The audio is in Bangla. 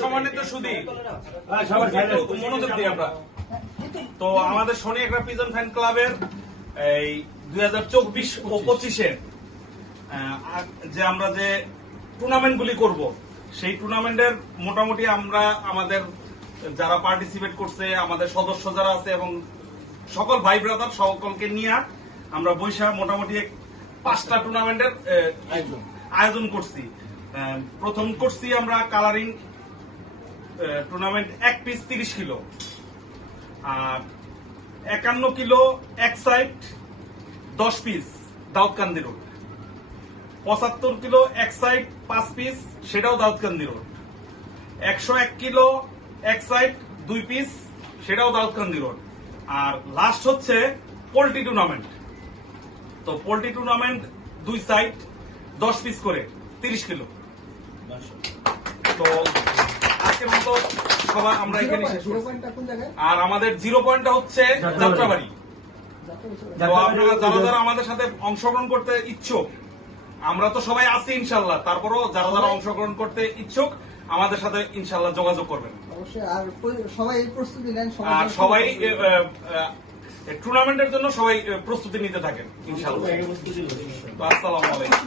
সম্মানিত সুধী, মনোযোগ দিই আমরা। তো আমাদের শনি একটা পিজন ফ্যান ক্লাবের এই 2024 ও 25-এর যে আমরা যে টুর্নামেন্ট গুলি করব, সেই টুর্নামেন্টের মোটামুটি আমরা আমাদের যারা পার্টিসিপেট করছে, আমাদের সদস্য যারা আছে এবং সকল ভাই ব্রাদার সকলকে নিয়ে আমরা বৈশাখ মোটামুটি 5টা টুর্নামেন্টের আয়োজন করছি। প্রথম করছি আমরা কালারিং টুর্নামেন্ট 1 পিস 30 কিলো, আর 51 কিলো এক side 10 piece Daudkandi road, 75 kilo এক সাইড 5 পিস সেটাও দাউদকান্দি রোড, 101 কিলো এক সাইড 2 পিস সেটাও দাউদকান্দি রোড, আর লাস্ট হচ্ছে পোল্ট্রি টুর্নামেন্ট। তো পোল্ট্রি টুর্নামেন্ট 2 সাইড 10 পিস করে 30 কিলো। তো আজকের মতো সবাই আমরা এখানে শেষ করছি। আর আমাদের 0 পয়েন্টটা হচ্ছে যাত্রাবাড়ি। তো আপনারা যারা যারা আমাদের সাথে অংশগ্রহণ করতে ইচ্ছুক, আমরা তো সবাই আছি ইনশাল্লাহ, তারপরও যারা যারা অংশগ্রহণ করতে ইচ্ছুক আমাদের সাথে ইনশাল্লাহ যোগাযোগ করবেন। আর সবাই টুর্নামেন্টের জন্য সবাই প্রস্তুতি নিতে থাকেন ইনশাল্লাহ। আসসালামু আলাইকুম।